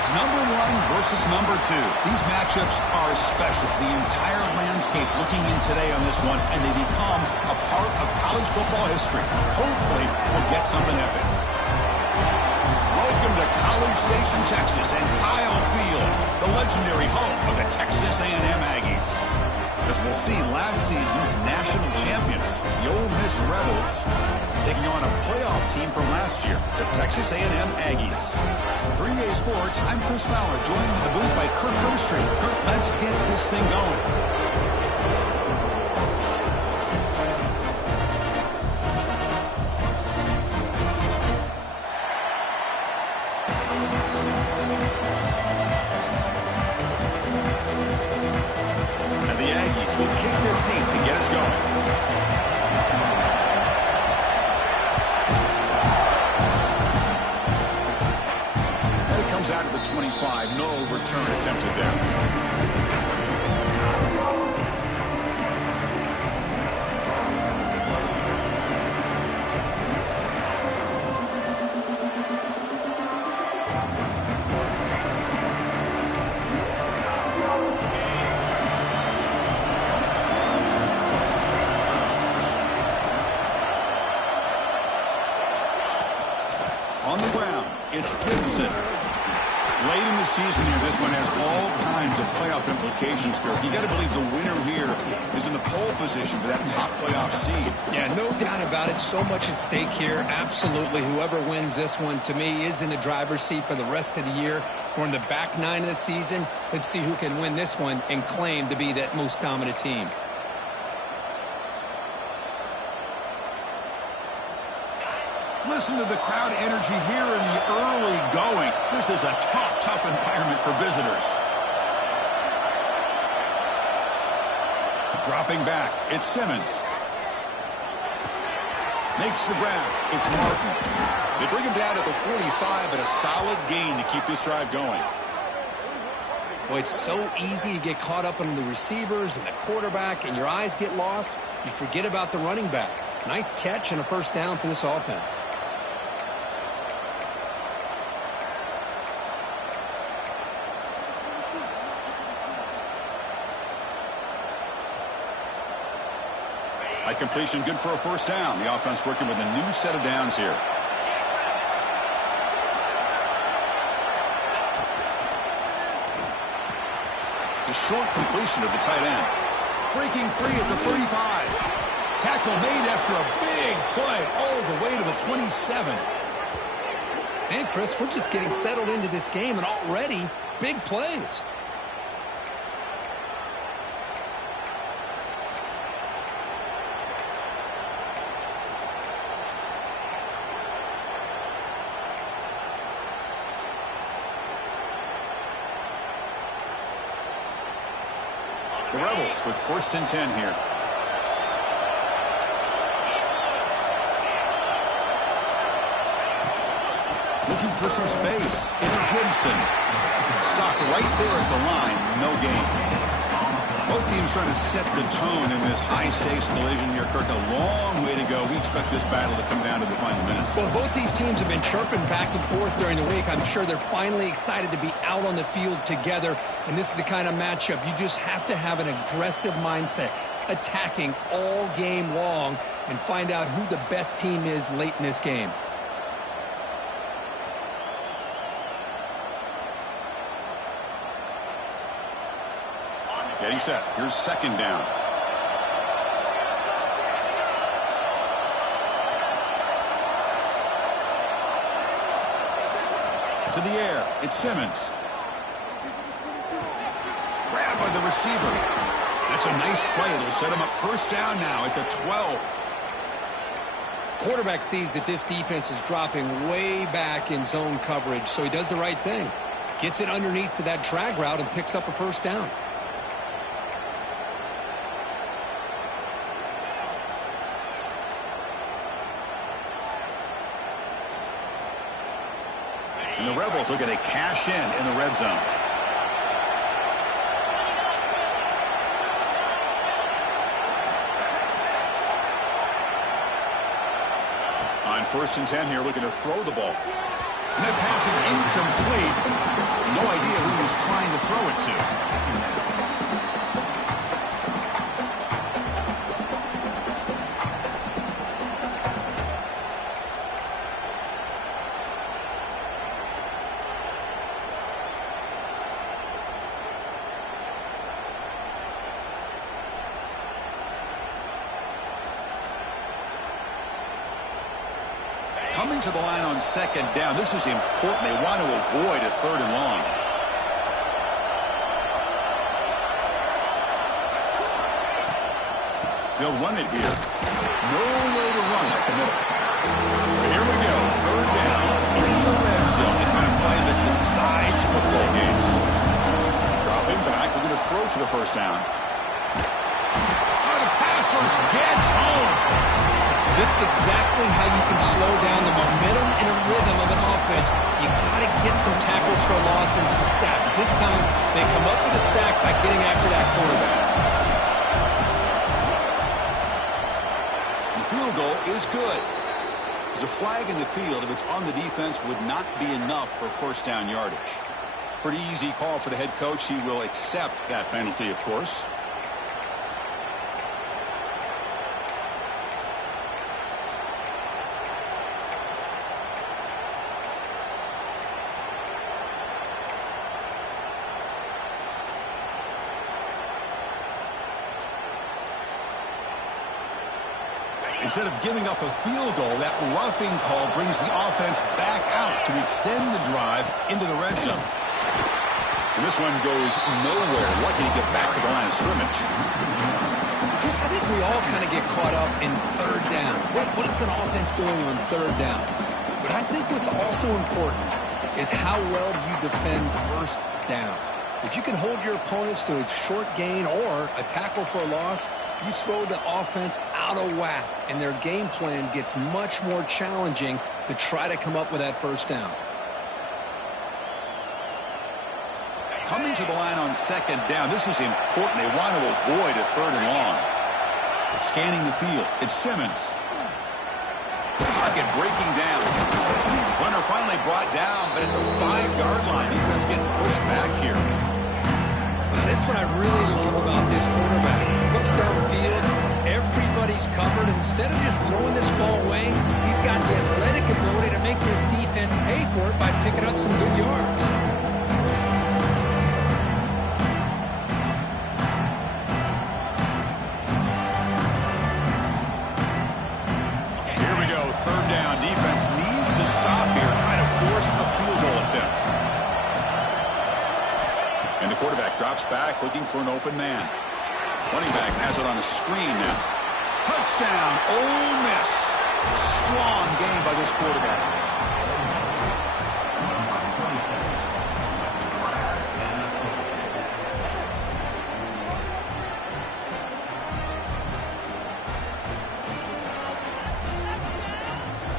It's number 1 versus number 2. These matchups are special. The entire landscape looking in today on this one, and they become a part of college football history. Hopefully, we'll get something epic. Welcome to College Station, Texas, and Kyle Field, the legendary home of the Texas A&M Aggies. As we'll see, last season's national champions, the Ole Miss Rebels, taking on a playoff team from last year, the Texas A&M Aggies. For EA Sports, I'm Chris Fowler, joined in the booth by Kirk Herbstreit. Kirk, let's get this thing going. And the Aggies will kick this team to get us going. Out of the 25, no return attempted there. On the ground, it's Gibson. Late in the season here, this one has all kinds of playoff implications, Kirk. You got to believe the winner here is in the pole position for that top playoff seed. Yeah, no doubt about it. So much at stake here. Absolutely. Whoever wins this one, to me, is in the driver's seat for the rest of the year. We're in the back 9 of the season. Let's see who can win this one and claim to be that most dominant team. Listen to the crowd energy here in the early going. This is a tough environment for visitors. Dropping back, it's Simmons. Makes the grab, it's Martin. They bring him down to the 45, but a solid gain to keep this drive going. Well, it's so easy to get caught up in the receivers and the quarterback, and your eyes get lost. You forget about the running back. Nice catch and a first down for this offense. High completion, good for a first down. The offense working with a new set of downs here. It's a short completion to the tight end. Breaking free at the 35. Tackle made after a big play all the way to the 27. And, Chris, we're just getting settled into this game, and already big plays. The Rebels with 1st and 10 here. Looking for some space. It's Gibson. Stopped right there at the line. No gain. Both teams trying to set the tone in this high-stakes collision here. Kirk, a long way to go. We expect this battle to come down to the final minutes. Well, both these teams have been chirping back and forth during the week. I'm sure they're finally excited to be out on the field together. And this is the kind of matchup you just have to have an aggressive mindset, attacking all game long, and find out who the best team is late in this game. Getting set. Here's 2nd down. To the air. It's Simmons. Grabbed by the receiver. That's a nice play. It'll set him up 1st down now at the 12. Quarterback sees that this defense is dropping way back in zone coverage, so he does the right thing. Gets it underneath to that drag route and picks up a 1st down. And the Rebels looking to cash in the red zone. On 1st and 10 here, looking to throw the ball. And that pass is incomplete. No idea who he was trying to throw it to. Coming to the line on second down. This is important. They want to avoid a third and long. They'll run it here. No way to run up the middle. So here we go. Third down in the red zone. The kind of play that decides football games. Dropping back. We're going to throw for the first down. Oh, the pass rush gets home. This is exactly how you can slow down the momentum and a rhythm of an offense. You got to get some tackles for a loss and some sacks. This time, they come up with a sack by getting after that quarterback. The field goal is good. There's a flag in the field. If it's on the defense, would not be enough for first down yardage. Pretty easy call for the head coach. He will accept that penalty, of course. Instead of giving up a field goal, that roughing call brings the offense back out to extend the drive into the red zone. And this one goes nowhere. Lucky to get back to the line of scrimmage. Chris, I think we all kind of get caught up in third down. What is an offense doing on third down? But I think what's also important is how well you defend first down. If you can hold your opponents to a short gain or a tackle for a loss, you throw the offense out of whack, and their game plan gets much more challenging to try to come up with that first down. Coming to the line on second down, this is important. They want to avoid a third and long. Scanning the field, it's Simmons. Pocket breaking down. Runner finally brought down, but at the 5-yard line, defense getting pushed back here. That's what I really love about this quarterback. He looks downfield, everybody's covered. Instead of just throwing this ball away, he's got the athletic ability to make this defense pay for it by picking up some good yards. Here we go, third down. Defense needs a stop here, trying to force a field goal attempt. And the quarterback drops back, looking for an open man. Running back has it on a screen now. Touchdown, Ole Miss. Strong game by this quarterback.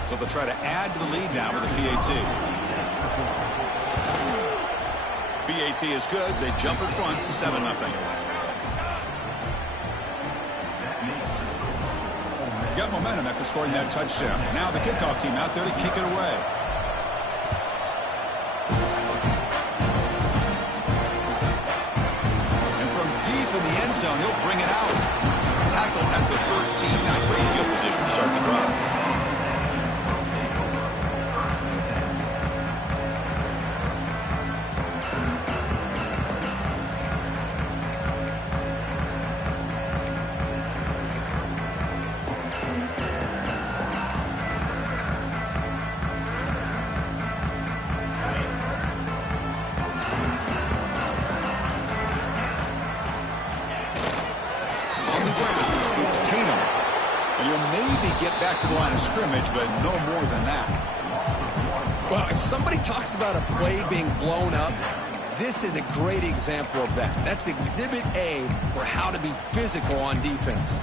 So they'll try to add to the lead now with a PAT. PAT is good. They jump in front, 7-0. Got momentum after scoring that touchdown. Now the kickoff team out there to kick it away. And from deep in the end zone, he'll bring it out. Tackle at the 13. Now great field position to start the drive. And you'll maybe get back to the line of scrimmage, but no more than that. Well, if somebody talks about a play being blown up, this is a great example of that. That's Exhibit A for how to be physical on defense.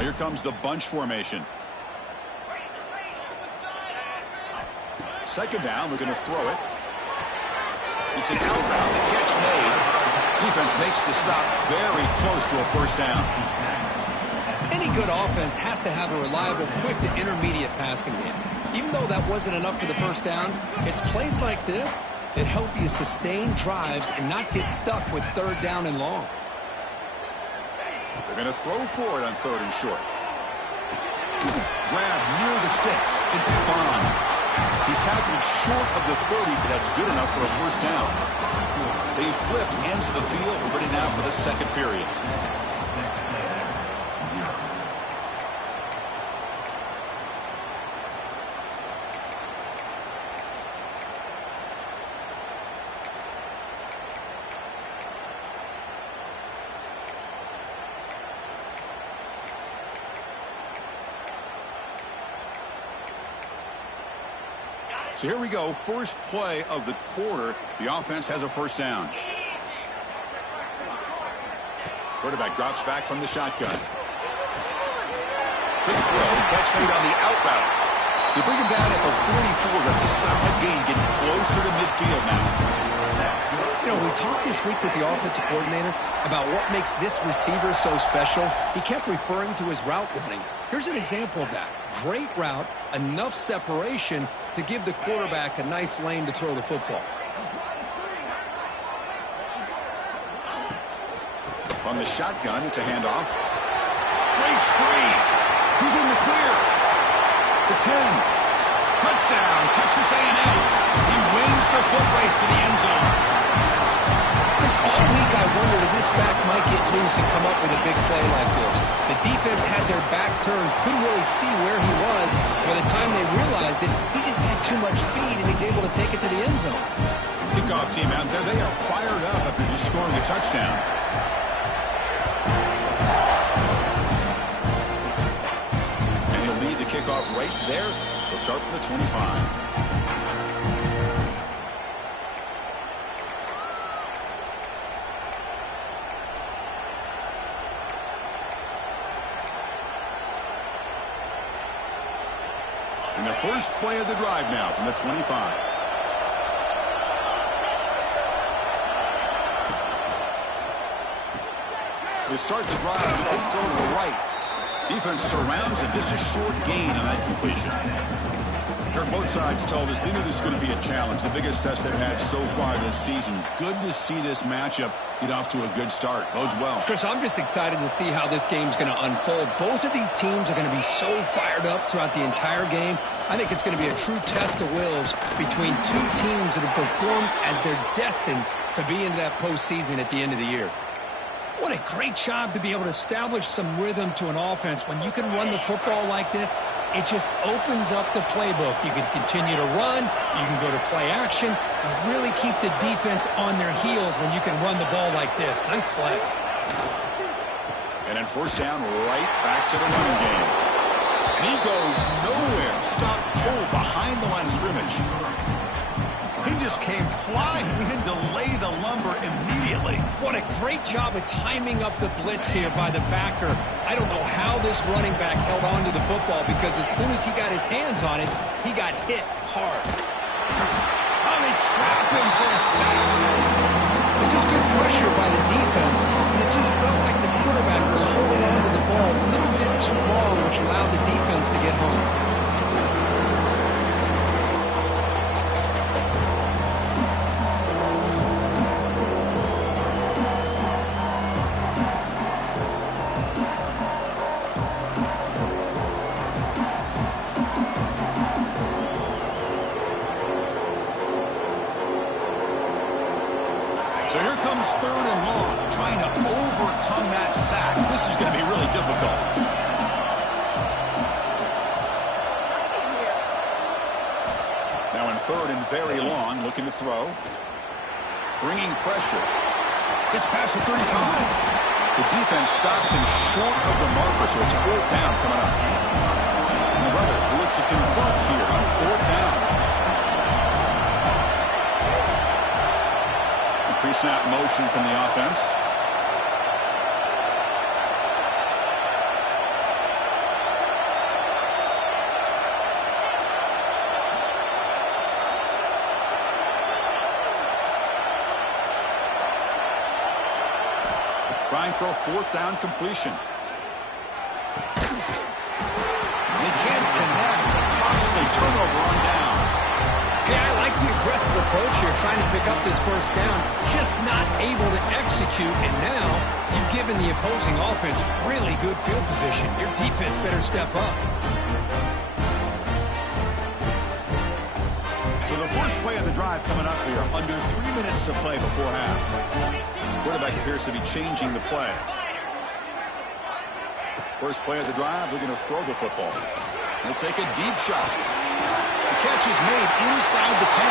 Here comes the bunch formation. Second down, we're going to throw it. It's an out route, the catch made. Defense makes the stop very close to a first down. Any good offense has to have a reliable, quick to intermediate passing game. Even though that wasn't enough for the first down, it's plays like this that help you sustain drives and not get stuck with third down and long. They're going to throw for it on third and short. Grab near the sticks. It's Spawn. He's tackled short of the 30, but that's good enough for a first down. They flipped into the field, ready now for the second period. So here we go, first play of the quarter. The offense has a first down. Quarterback drops back from the shotgun. Quick throw, catch made on the out route. They bring him down at the 44. That's a solid gain, getting closer to midfield now. You know, we talked this week with the offensive coordinator about what makes this receiver so special. He kept referring to his route running. Here's an example of that. Great route, enough separation to give the quarterback a nice lane to throw the football. On the shotgun, it's a handoff. Breaks free. Who's in the clear? The 10. Touchdown, Texas A&M. He wins the foot race to the end zone. All week I wondered if this back might get loose and come up with a big play like this. The defense had their back turned, couldn't really see where he was. By the time they realized it, he just had too much speed, and he's able to take it to the end zone. Kickoff team out there, they are fired up after just scoring a touchdown. And he'll lead the kickoff right there. They'll start from the 25. And the first play of the drive now from the 25. They start the drive with a big throw to the right. Defense surrounds him. Just a short gain on that completion. Kirk, both sides told us they knew this was going to be a challenge. The biggest test they've had so far this season. Good to see this matchup get off to a good start. Bodes well. Chris, I'm just excited to see how this game's going to unfold. Both of these teams are going to be so fired up throughout the entire game. I think it's going to be a true test of wills between two teams that have performed as they're destined to be into that postseason at the end of the year. What a great job to be able to establish some rhythm to an offense. When you can run the football like this, it just opens up the playbook. You can continue to run, you can go to play action, and really keep the defense on their heels when you can run the ball like this. Nice play. And then first down, right back to the running game. And he goes nowhere. Stop cold behind the line of scrimmage. He just came flying. We had to lay the lumber immediately. What a great job of timing up the blitz here by the backer. I don't know how this running back held on to the football, because as soon as he got his hands on it, he got hit hard. Oh, they trap him for a sack. This is good pressure by the defense, and it just felt like the quarterback was holding on to the ball a little bit too long, which allowed the defense to get home. So here comes third and long, trying to overcome that sack. This is going to be really difficult. Now in third and very long, looking to throw. Bringing pressure. Gets past the 35. The defense stops him short of the marker, so it's fourth down coming up. And the Rebels will look to convert here on fourth down. Pre-snap motion from the offense. trying for a fourth down completion. They can't connect. It's a costly turnover on downs. Hey, I like the aggressive approach here, trying to pick up this first down. Just not able to execute, and now you've given the opposing offense really good field position. Your defense better step up. So the first play of the drive coming up here. Under 3 minutes to play before half. Quarterback appears to be changing the play. First play of the drive, they're going to throw the football. They'll take a deep shot. The catch is made inside the 10.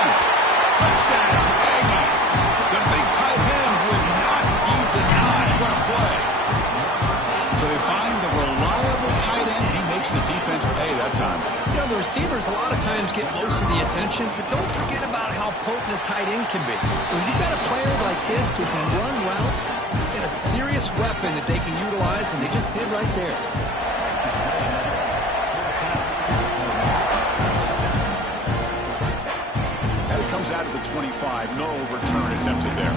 Touchdown, Aggies. The big tight end would not be denied. What a play. So they find the reliable tight end. He makes the defense pay that time. You know, the receivers a lot of times get most of the attention, but don't forget about how potent a tight end can be. When you've got a player like this who can run routes, get a serious weapon that they can utilize, and they just did right there. And it comes out of the 25. No return attempted there.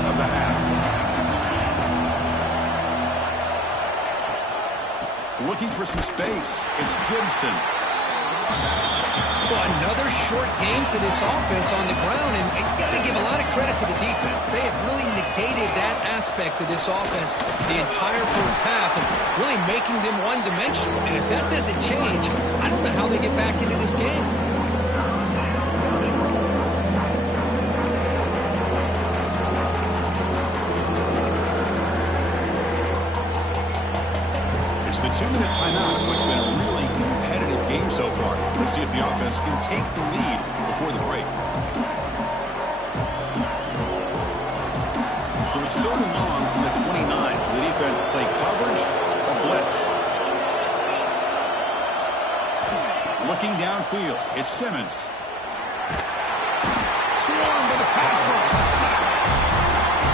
Of the half. Looking for some space. It's Gibson. Well, another short game for this offense on the ground, and you got to give a lot of credit to the defense. They have really negated that aspect of this offense the entire first half and really making them one-dimensional. And if that doesn't change, I don't know how they get back into this game. The 2-minute timeout in what's been a really competitive game so far. Let's see if the offense can take the lead before the break. So it's third and long from the 29. The defense play coverage or blitz. Looking downfield, it's Simmons. Swarmed by the pass rush.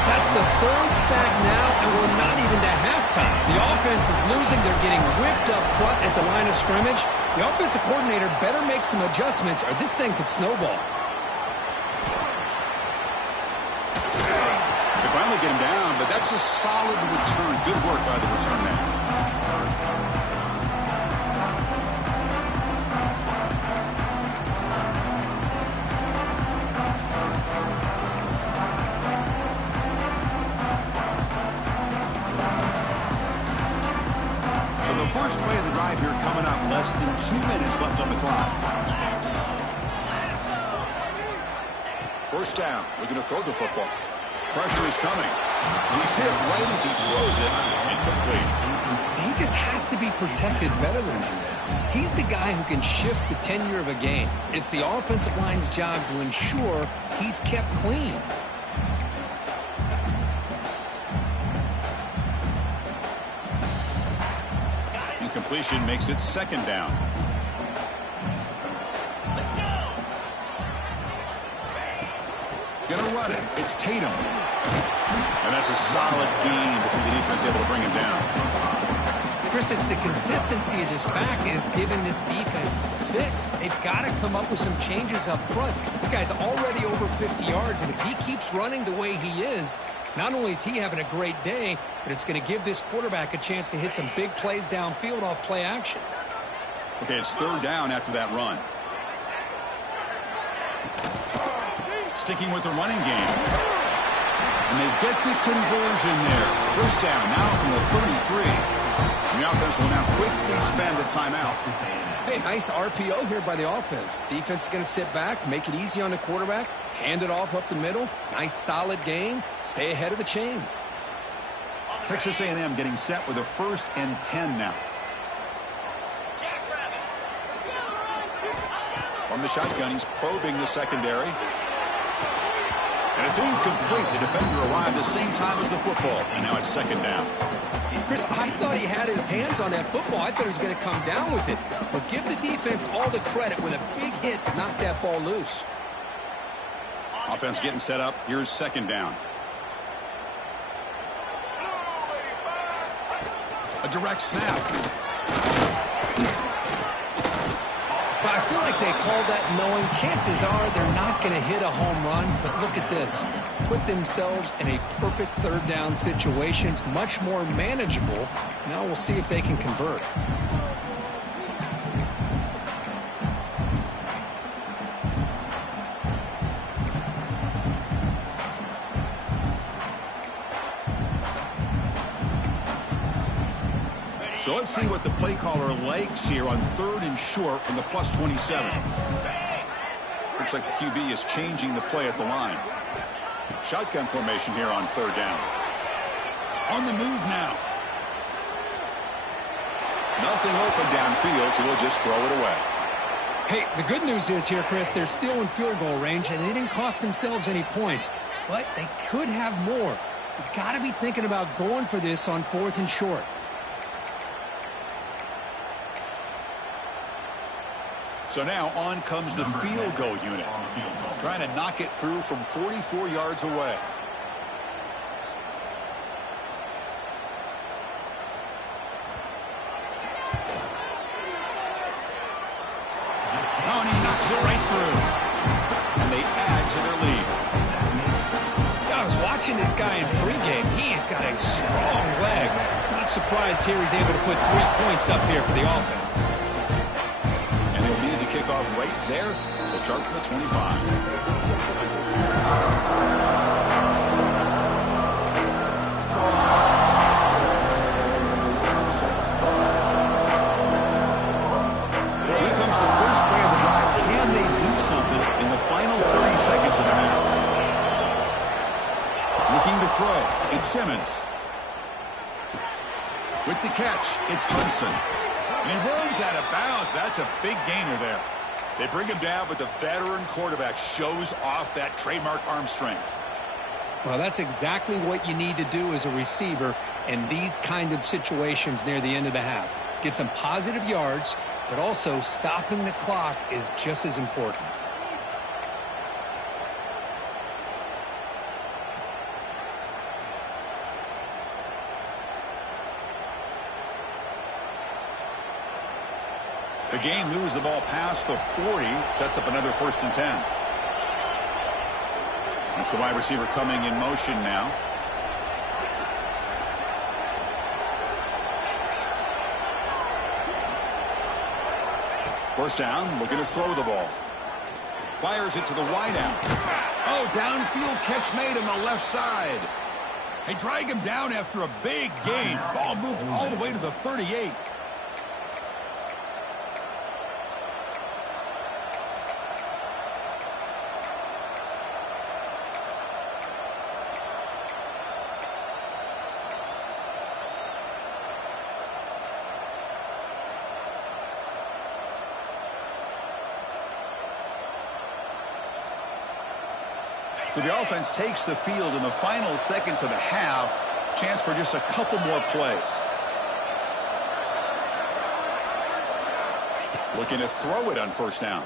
That's the third sack now, and we're not even to halftime. The offense is losing. They're getting whipped up front at the line of scrimmage. The offensive coordinator better make some adjustments, or this thing could snowball. They finally get him down, but that's a solid return. Good work by the return man. First play of the drive here coming up. Less than 2 minutes left on the clock. First down. We're going to throw the football. Pressure is coming. He's hit right as he throws it. Incomplete. He just has to be protected better than that. He's the guy who can shift the tenure of a game. It's the offensive line's job to ensure he's kept clean. Completion makes it second down. Gonna run it. It's Tatum. And that's a solid gain before the defense able to bring him down. Chris, it's the consistency of this back is giving this defense fits. They've got to come up with some changes up front. This guy's already over 50 yards, and if he keeps running the way he is, not only is he having a great day, but it's going to give this quarterback a chance to hit some big plays downfield off play action. Okay, it's third down after that run. Sticking with the running game. And they get the conversion there. First down now from the 33. And the offense will now quickly spend a timeout. Hey, nice RPO here by the offense. Defense is going to sit back, make it easy on the quarterback, hand it off up the middle. Nice solid gain. Stay ahead of the chains. Texas A&M getting set with a 1st and 10 now. From the shotgun, he's probing the secondary. And it's incomplete. The defender arrived the same time as the football. And now it's second down. Chris, I thought he had his hands on that football. I thought he was going to come down with it. But give the defense all the credit with a big hit to knock that ball loose. Offense getting set up. Here's second down. A direct snap. I feel like they called that knowing chances are they're not going to hit a home run. But look at this. Put themselves in a perfect third down situation. It's much more manageable. Now we'll see if they can convert. So let's see what the play caller likes here on 3rd and short from the +27. Looks like the QB is changing the play at the line. Shotgun formation here on 3rd down. On the move now. Nothing open downfield, so we'll just throw it away. Hey, the good news is here, Chris, they're still in field goal range, and they didn't cost themselves any points. But they could have more. You've got to be thinking about going for this on 4th and short. So now on comes the field goal unit, trying to knock it through from 44 yards away. Oh, and he knocks it right through. And they add to their lead. I was watching this guy in pregame. He's got a strong leg. Not surprised here he's able to put 3 points up here for the offense. Kickoff right there. We'll start from the 25. So here comes the first play of the drive. Can they do something in the final 30 seconds of the half? Looking to throw. It's Simmons. With the catch, it's Hudson. And he runs out of bounds. That's a big gainer there. They bring him down, but the veteran quarterback shows off that trademark arm strength. Well, that's exactly what you need to do as a receiver in these kind of situations near the end of the half. Get some positive yards, but also stopping the clock is just as important. The game moves the ball past the 40, sets up another 1st and 10. That's the wide receiver coming in motion now. First down, looking to throw the ball. Fires it to the wideout. Oh, downfield catch made on the left side. They drag him down after a big gain. Ball moved all the way to the 38. So the offense takes the field in the final seconds of the half. Chance for just a couple more plays. Looking to throw it on first down.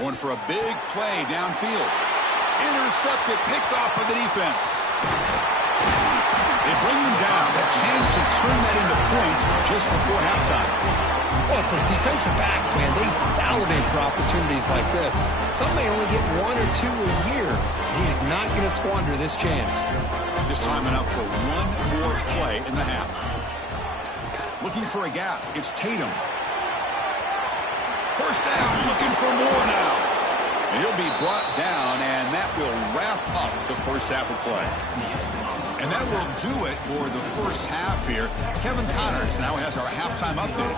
Going for a big play downfield. Intercepted, picked off by the defense. They bring him down. A chance to turn that into points just before halftime. Well, for defensive backs, man, they salivate for opportunities like this. Some may only get 1 or 2 a year. He's not going to squander this chance. Just time enough for one more play in the half. Looking for a gap. It's Tatum. First down, looking for more now. And he'll be brought down, and that will wrap up the first half of play. And that will do it for the first half here. Kevin Connors now has our halftime update.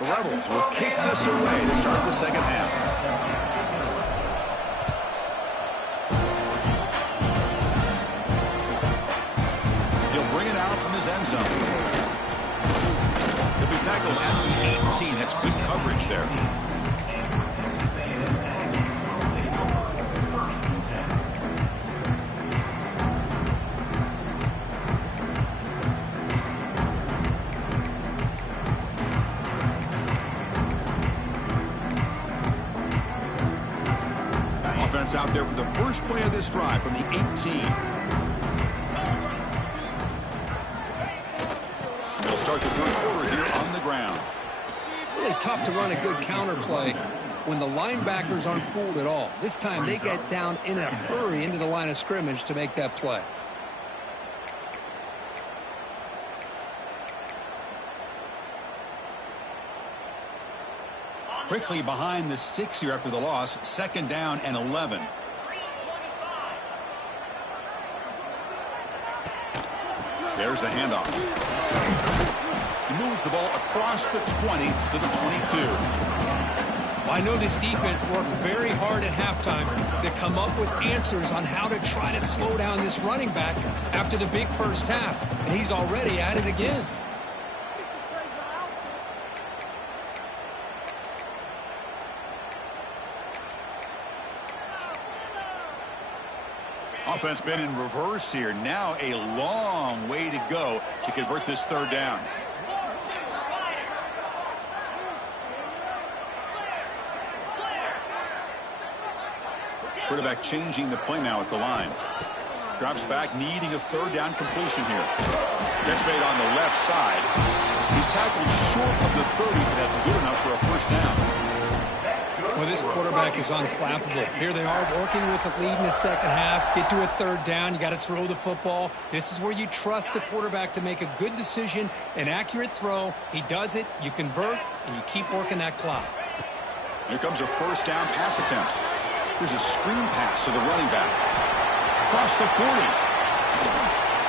The Rebels will kick this away to start the second half. He'll bring it out from his end zone. He'll be tackled at the 18. That's good coverage there. for the first play of this drive from the 18. They'll start the third quarter here on the ground. Really tough to run a good counter play when the linebackers aren't fooled at all. This time they get down in a hurry into the line of scrimmage to make that play. Quickly behind the sticks here after the loss. 2nd down and 11. There's the handoff. He moves the ball across the 20 to the 22. I know this defense worked very hard at halftime to come up with answers on how to try to slow down this running back after the big first half, and he's already at it again. Offense been in reverse here. Now a long way to go to convert this 3rd down. Quarterback changing the play now at the line. Drops back, needing a 3rd down completion here. Catch made on the left side. He's tackled short of the 30, but that's good enough for a 1st down. Well, this quarterback is unflappable. Here they are working with the lead in the 2nd half. Get to a 3rd down. You got to throw the football. This is where you trust the quarterback to make a good decision, an accurate throw. He does it, you convert, and you keep working that clock. Here comes a 1st down pass attempt. Here's a screen pass to the running back. Across the 40.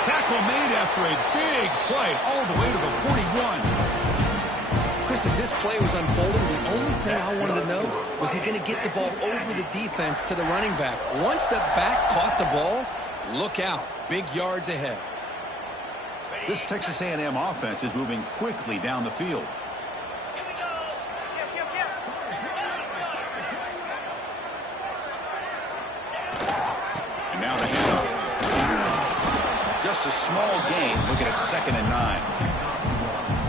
Tackle made after a big play all the way to the 41. Chris, as this play was unfolding, the only thing I wanted to know was he going to get the ball over the defense to the running back. Once the back caught the ball, look out. Big yards ahead. This Texas A&M offense is moving quickly down the field. And now the handoff. Just a small gain. Looking at 2nd and 9.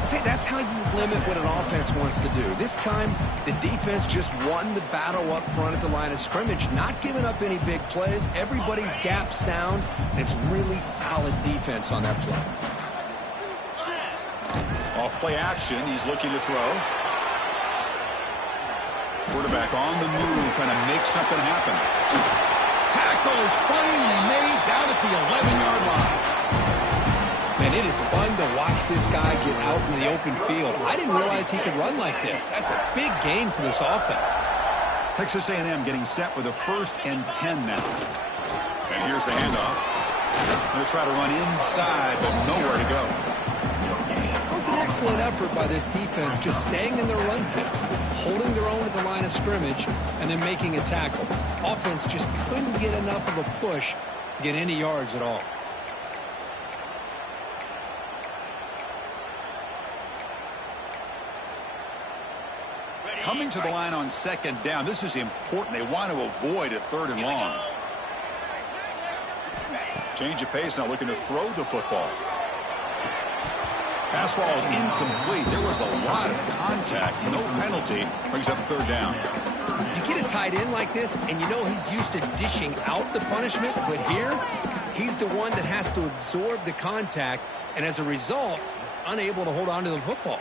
See, that's how you limit what an offense wants to do. This time, the defense just won the battle up front at the line of scrimmage, not giving up any big plays. Everybody's gap sound, and it's really solid defense on that play. Off play action, he's looking to throw. Quarterback on the move, trying to make something happen. Tackle is finally made down at the 11-yard line. And it is fun to watch this guy get out in the open field. I didn't realize he could run like this. That's a big gain for this offense. Texas A&M getting set with a 1st and 10 now. And here's the handoff. Going to try to run inside, but nowhere to go. That was an excellent effort by this defense, just staying in their run fix, holding their own at the line of scrimmage, and then making a tackle. Offense just couldn't get enough of a push to get any yards at all. Coming to the line on 2nd down. This is important. They want to avoid a 3rd and long. Change of pace now, looking to throw the football. Pass ball is incomplete. There was a lot of contact. No penalty. Brings up 3rd down. You get a tight end like this, and you know he's used to dishing out the punishment, but here, he's the one that has to absorb the contact, and as a result, he's unable to hold on to the football.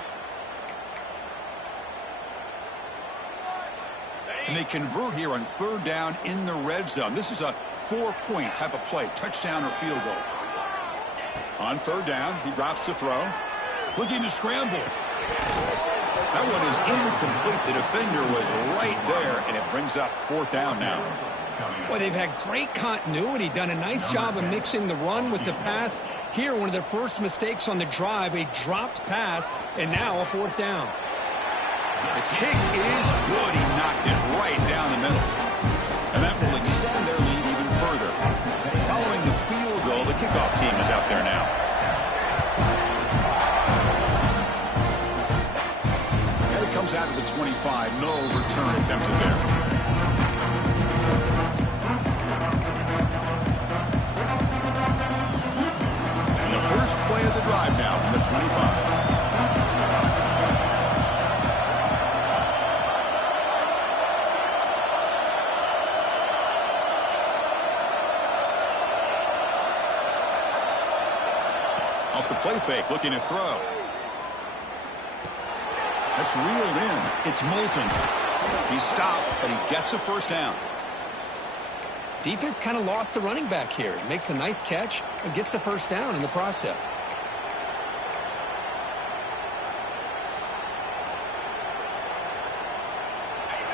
And they convert here on 3rd down in the red zone. This is a 4-point type of play, touchdown or field goal. On 3rd down, he drops to throw. Looking to scramble. That one is incomplete. The defender was right there, and it brings up 4th down now. Well, they've had great continuity, done a nice job of mixing the run with the pass. Here, one of their first mistakes on the drive, a dropped pass, and now a 4th down. The kick is good. He knocked it right down the middle. And that will extend their lead even further. Following the field goal, the kickoff team is out there now. And it comes out to the 25. No return attempted there. And the first play of the drive now from the 25. Off the play fake, looking to throw. That's reeled in. It's Moulton. He's stopped, but he gets a first down. Defense kind of lost the running back here. Makes a nice catch and gets the first down in the process.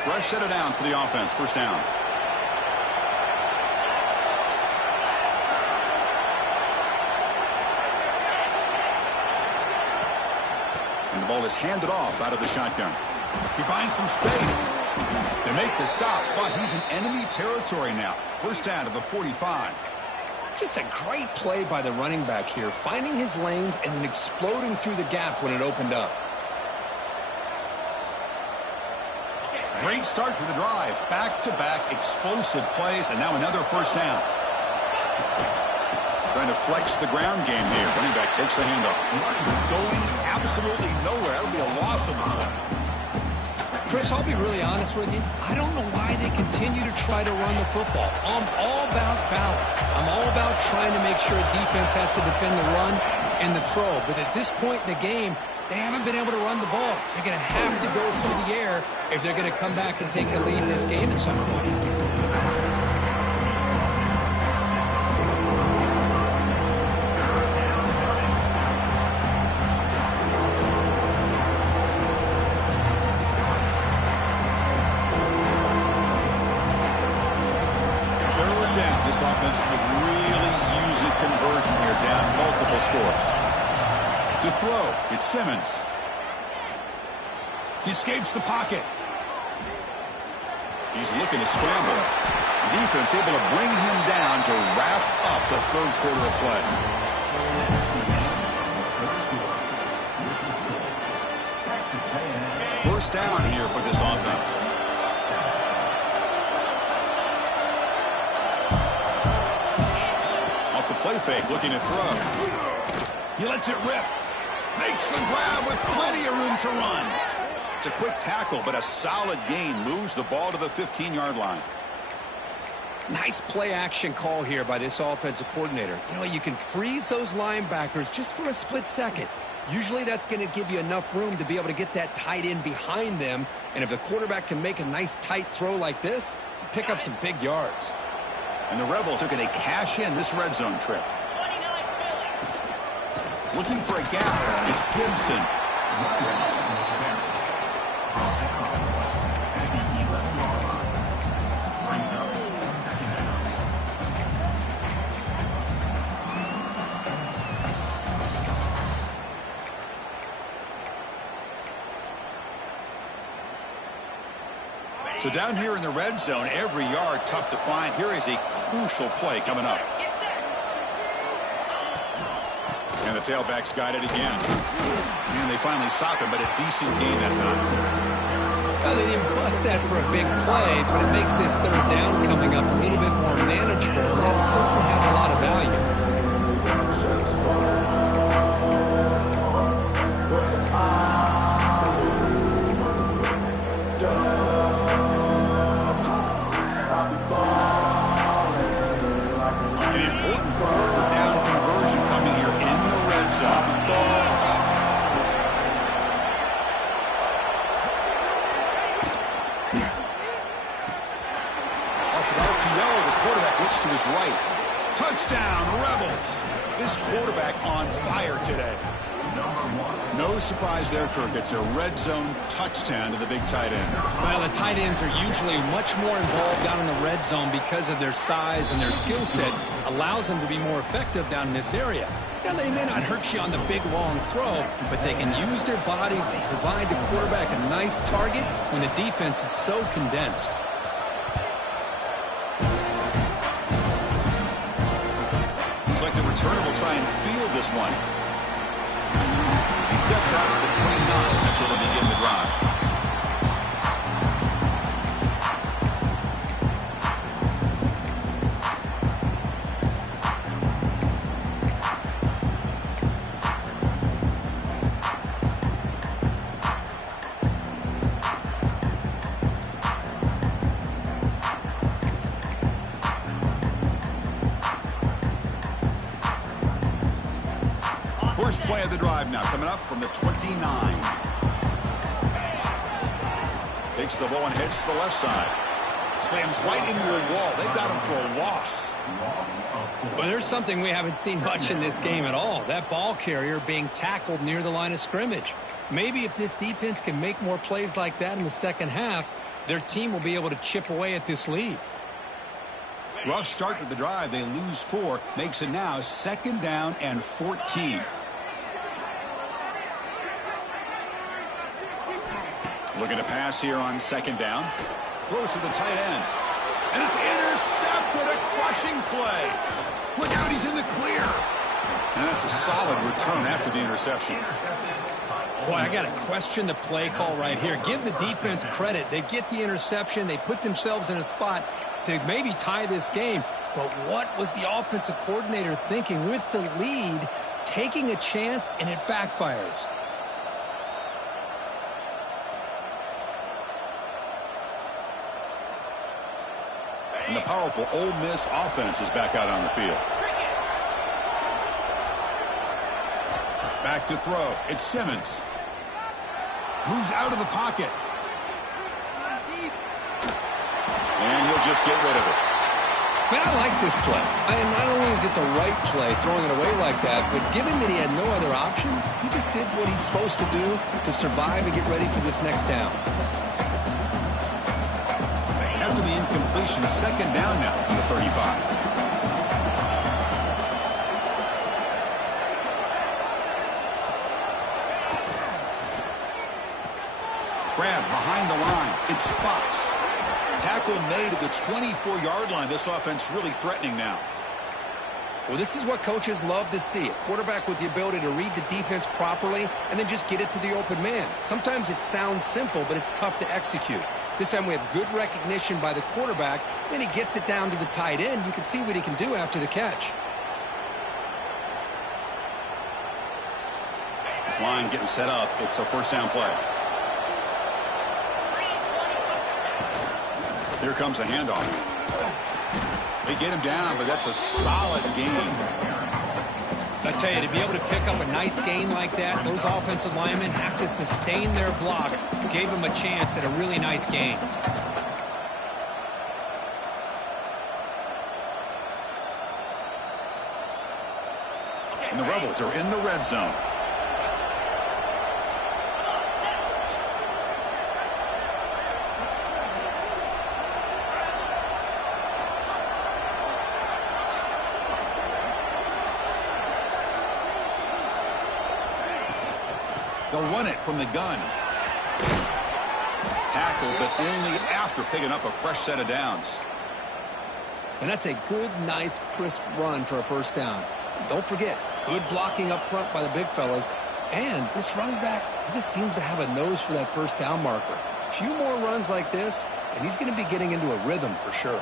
Fresh set of downs for the offense. First down. And the ball is handed off out of the shotgun. He finds some space. They make the stop, but he's in enemy territory now. First down to the 45. Just a great play by the running back here, finding his lanes and then exploding through the gap when it opened up. Great start to the drive. Back-to-back explosive plays, and now another first down. Trying to flex the ground game here. Running back takes the handoff. Going absolutely nowhere. That'll be a loss of the play. Chris, I'll be really honest with you. I don't know why they continue to try to run the football. I'm all about balance. I'm all about trying to make sure defense has to defend the run and the throw. But at this point in the game, they haven't been able to run the ball. They're going to have to go through the air if they're going to come back and take the lead in this game at some point. This offense could really use a conversion here, down multiple scores. To throw, it's Simmons. He escapes the pocket. He's looking to scramble. The defense able to bring him down to wrap up the third quarter of play. First down here for this offense. Play fake, looking to throw. He lets it rip. Makes the grab with plenty of room to run. It's a quick tackle, but a solid gain. Moves the ball to the 15-yard line. Nice play action call here by this offensive coordinator. You know, you can freeze those linebackers just for a split second. Usually that's going to give you enough room to be able to get that tight end behind them. And if the quarterback can make a nice tight throw like this, pick up some big yards. And the Rebels are going to cash in this red zone trip. Looking for a gap. It's Gibson. So down here in the red zone, every yard tough to find. Here is a crucial play coming up. And the tailback's got it again. And they finally stop him, but a decent gain that time. Well, they didn't bust that for a big play, but it makes this third down coming up a little bit more manageable, and that certainly has a lot of value. To his right. Touchdown, Rebels. This quarterback on fire today. No surprise there, Kirk. It's a red zone touchdown to the big tight end. Well, the tight ends are usually much more involved down in the red zone because of their size and their skill set. Allows them to be more effective down in this area. Now, they may not hurt you on the big, long throw, but they can use their bodies and provide the quarterback a nice target when the defense is so condensed. Like the returner will try and field this one. He steps out at the 29. That's where they begin the drive. First play of the drive now, coming up from the 29. Takes the ball and heads to the left side. Slams right into a wall. They've got him for a loss. Well, there's something we haven't seen much in this game at all. That ball carrier being tackled near the line of scrimmage. Maybe if this defense can make more plays like that in the second half, their team will be able to chip away at this lead. Rough start to the drive. They lose 4. Makes it now 2nd down and 14. Looking to pass here on 2nd down. Throws to the tight end. And it's intercepted. A crushing play. Look out, he's in the clear. And that's a solid return after the interception. Boy, I got to question the play call right here. Give the defense credit. They get the interception. They put themselves in a spot to maybe tie this game. But what was the offensive coordinator thinking with the lead, taking a chance, and it backfires? And the powerful Ole Miss offense is back out on the field. Back to throw. It's Simmons. Moves out of the pocket. And he'll just get rid of it. Man, I like this play. Not only is it the right play, throwing it away like that, but given that he had no other option, he just did what he's supposed to do to survive and get ready for this next down. After the incompletion, 2nd down now from the 35. Grab behind the line. It's Fox. Tackle made at the 24-yard line. This offense really threatening now. Well, this is what coaches love to see. A quarterback with the ability to read the defense properly and then just get it to the open man. Sometimes it sounds simple, but it's tough to execute. This time we have good recognition by the quarterback. Then he gets it down to the tight end. You can see what he can do after the catch. This line getting set up. It's a 1st down play. Here comes a handoff. They get him down, but that's a solid gain. I tell you, to be able to pick up a nice gain like that, those offensive linemen have to sustain their blocks. Gave him a chance at a really nice gain. And the Rebels are in the red zone. They'll run it from the gun. Tackle, but only after picking up a fresh set of downs. And that's a good, nice, crisp run for a 1st down. Don't forget, good blocking up front by the big fellas. And this running back, he just seems to have a nose for that 1st down marker. A few more runs like this, and he's going to be getting into a rhythm for sure.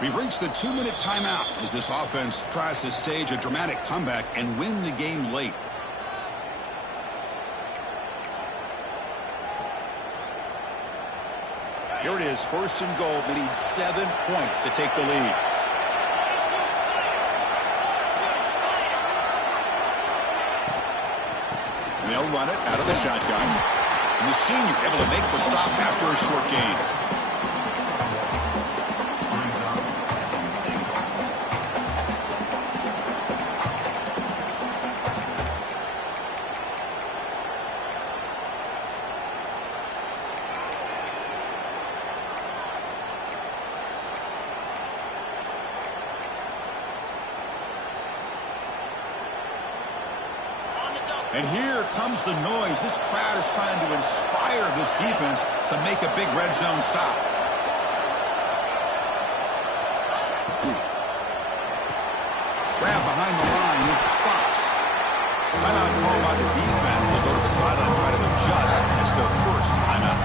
We've reached the 2-minute timeout as this offense tries to stage a dramatic comeback and win the game late. Here it is, 1st and goal. They need 7 points to take the lead. And they'll run it out of the shotgun. And the senior able to make the stop after a short gain. And here comes the noise. This crowd is trying to inspire this defense to make a big red zone stop. Grab behind the line. It's Fox. Timeout called by the defense. They'll go to the sideline and try to adjust. It's their 1st timeout.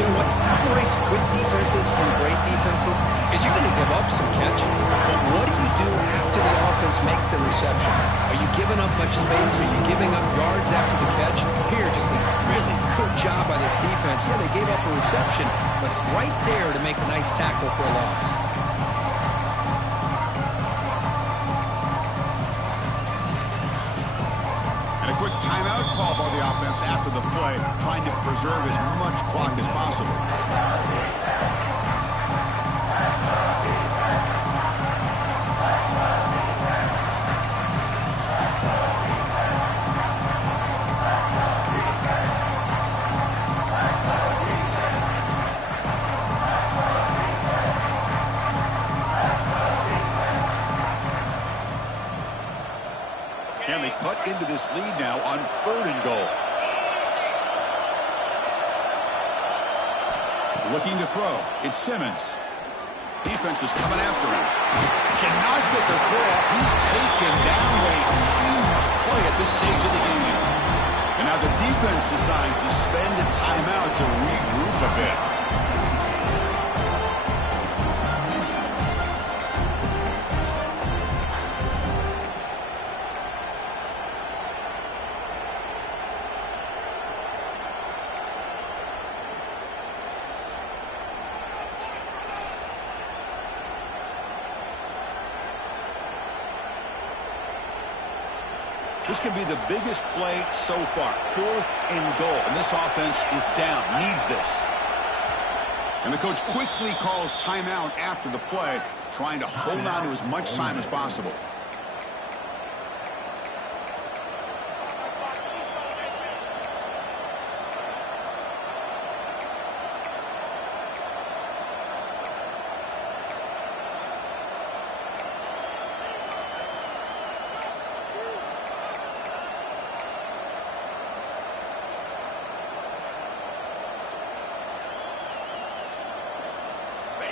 You know, what separates good defenses from great defenses is you're going to give up some catches. But what do you do after the offense makes the reception? Are you giving up much space? Are you giving up yards after the catch? Here, just a really good job by this defense. Yeah, they gave up a reception, but right there to make a nice tackle for a loss. timeout call by the offense after the play, trying to preserve as much clock as possible. And they cut into this lead now on 3rd and goal. Looking to throw. It's Simmons. Defense is coming after him. Cannot get the throw off. He's taken down a huge play at this stage of the game. And now the defense decides to spend a timeout to regroup a bit. This could be the biggest play so far. 4th and goal. And this offense is down. Needs this. And the coach quickly calls timeout after the play, trying to hold on to as much time as possible.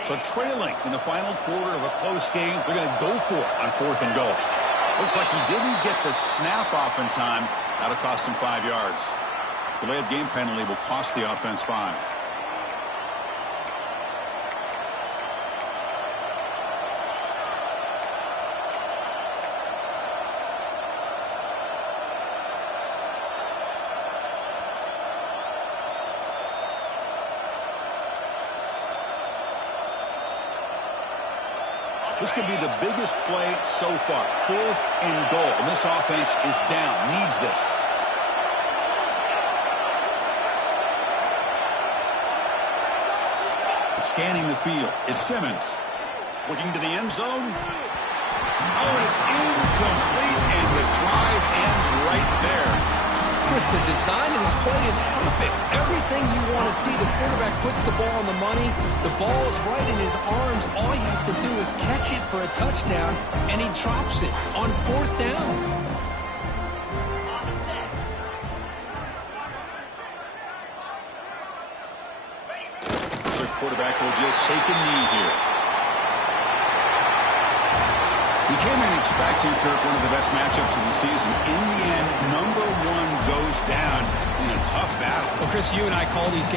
So trailing in the final quarter of a close game, they're going to go for it on 4th and goal. Looks like he didn't get the snap off in time. That'll cost him 5 yards. Delayed game penalty will cost the offense 5. This could be the biggest play so far. 4th and goal. And this offense is down. Needs this. Scanning the field. It's Simmons. Looking to the end zone. Oh, and it's incomplete, and the drive ends right there. Chris, the design of this play is perfect. Everything you want to see. The quarterback puts the ball on the money. The ball is right in his arms. All he has to do is catch it for a touchdown, and he drops it on 4th down. So quarterback will just take a knee here. We came in expecting, Kirk, one of the best matchups of the season. In the end, number 1 goes down in a tough battle. Well, Chris, you and I call these games